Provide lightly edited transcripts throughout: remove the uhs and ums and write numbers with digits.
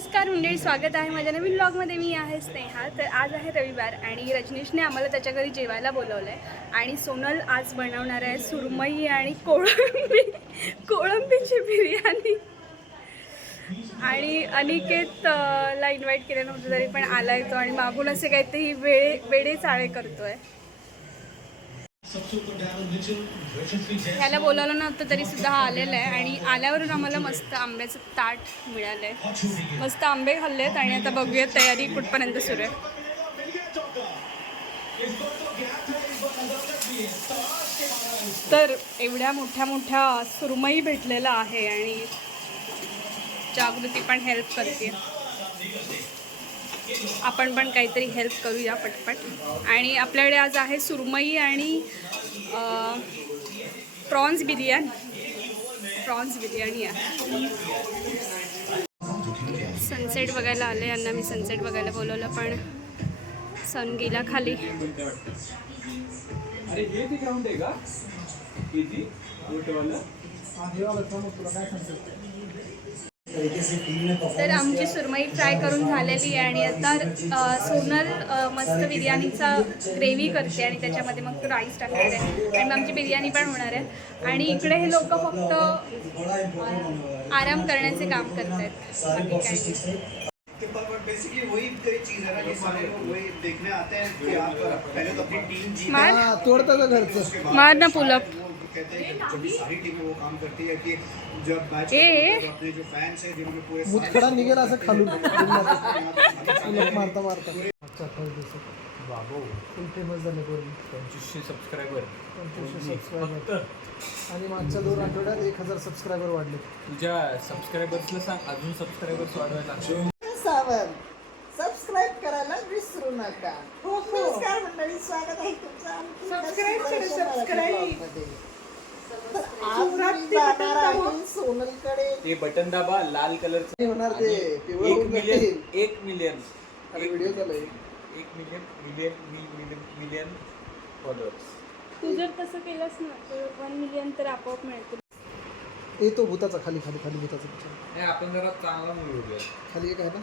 नमस्कार मंडळी, स्वागत आहे माझ्या नवीन ब्लॉगमध्ये. मी आहे स्नेहा. तर आज आहे रविवार आणि रजनीशने आम्हाला त्याच्या घरी जेवायला बोलवलं आहे आणि सोनल आज बनवणार आहे सुरमई आणि कोळंबीची बिर्याणी. आणि अनिकेतला इन्व्हाइट केलं नव्हतं तरी पण आला येतो आणि मागून असे काहीतरी वेडे चाळे करतोय. ह्याला बोलावलं नव्हतं तरी सुद्धा हा आलेला आहे आणि आल्यावरून आम्हाला मस्त आंब्याचं ताट मिळालं आहे. मस्त आंबे खाल्लेत आणि आता बघूयात तयारी कुठपर्यंत सुरू आहे. तर एवढ्या मोठ्या मोठ्या सुरमई भेटलेला आहे आणि जागृती पण हेल्प करते. आपण पण काहीतरी हेल्प करूया पटपट. आणि आपल्याकडे आज आहे सुरमई आणि प्रॉन्स बिर्याणी आहे. सनसेट बघायला आले. यांना मी सनसेट बघायला बोलवलं पण सन गेला खाली. तर आमची सुरमई फ्राय करून झालेली आहे आणि आता सोनल मस्त बिर्याणीचा ग्रेव्ही करते आणि त्याच्यामध्ये मग तो राईस टाकणार आहे आणि मग आमची बिर्याणी पण होणार आहे. आणि इकडे हे लोक फक्त आराम करण्याचे काम करत आहेत. बाकी काही मार ना पुलअप. मुतखडा निघेल असं खालून मारता मारता. फुल फेमस झाले. 2500 सबस्क्रायबर आणि मागच्या 2 आठवड्यात 1000 सबस्क्रायबर वाढले. तुझ्या सबस्क्रायबर्सला सांग अजून सबस्क्रायबर्स वाढवायला. सबस्क्राईब करायला विसरू नका. नमस्कार मंडळी, स्वागत आहे तुमचं. सोनलकडे ते बटन दाबा लाल कलरचं होणार ते 1 मिलियन व्हिडिओ चालू आहे. 1 मिलियन फॉलोअर्स. तू जर तसं केलंस ना तर 1 मिलियन तर आपोआप मिळतील. तो भूताचा खाली भूताचा पिक्चर. आपण जरा चांगला मूवी बघूया. खाली एक आहे ना.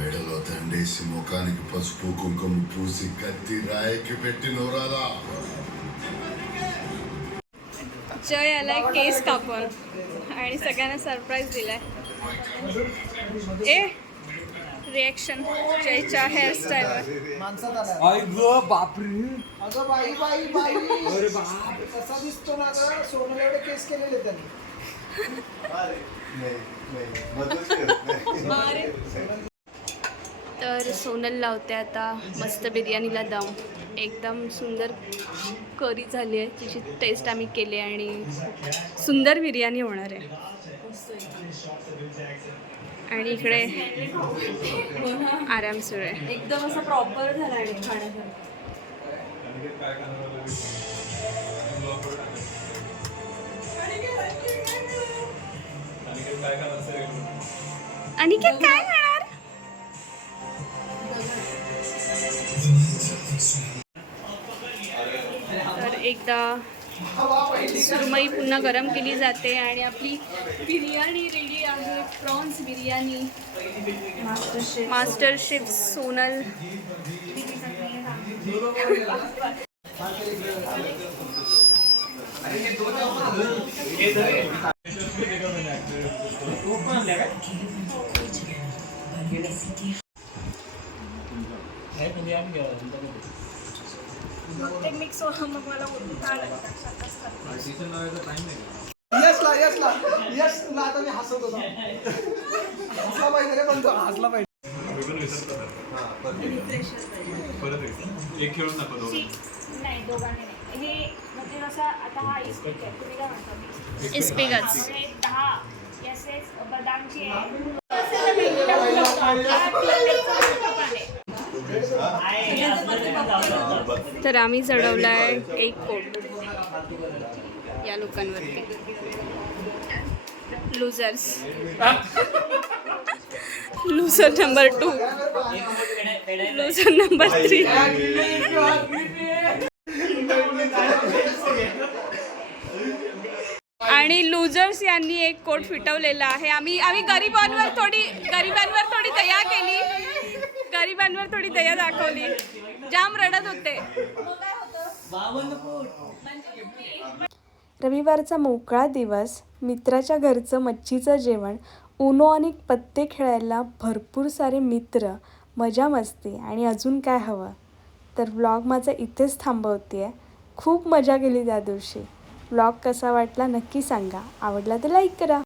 మెడలో దండేసి ముఖానికి పసుపు కుంకుమ పూసి కత్తి రాయికి పెట్టి నోరాలా. जय आलाय केस कापून आणि सगळ्यांना सरप्राईज दिलाय. रिॲक्शन जयच्या हेअरस्टाईलवर. माणसात आला. आई ग बापरे. अगं बाई बाई बाई. अरे बाप. कसा दिसतो ना ग. सोनल एवढे केस केलेले त्यांनी. तर सोनल लावते आता मस्त बिर्याणीला दम. एकदम सुंदर करी झाली आहे. तिची टेस्ट आम्ही केली आणि सुंदर बिर्याणी होणार आहे. आणि इकडे आराम सुरू आहे. एकदम असं प्रॉपर झाला आणि खाण्यासाठी. आणि काय खाणार. तर एकदा सुरमई पुन्हा गरम केली जाते आणि आपली बिर्याणी रेडी आहे. Prawns biryani. Master chef Sonal. ते मिक्स होणं मग मला यशला आता मी हसत होता. हसला पाहिजे रे पण तो हसला पाहिजे. एक खेळून दाखव. नाही दोघांनी नाही. हे म्हणजे असं आता हा इस्पिक आहे. तुम्ही काय म्हणता? इस्पिकच. 10 यासेच बदामची आहे. तर आम्ही चढवला आहे एक कोट या लोकांवरती. लूझर नंबर 2, लूझर नंबर 3. आणि लुजर्स यांनी एक कोट फिटवलेला आहे. आम्ही गरिबांवर थोडी दया केली, गरिबांवर थोडी दया दाखवली. जाम रडत होते. रविवारचा मोकळा दिवस, मित्राच्या घरचं मच्छीचं जेवण, उनो आणि पत्ते खेळायला भरपूर सारे मित्र, मजा मस्ती आणि अजून काय हवं. तर व्लॉग माझा इथेच थांबवते आहे. खूप मजा केली त्या दिवशी. व्लॉग कसा वाटला नक्की सांगा. आवडला तर लाईक करा.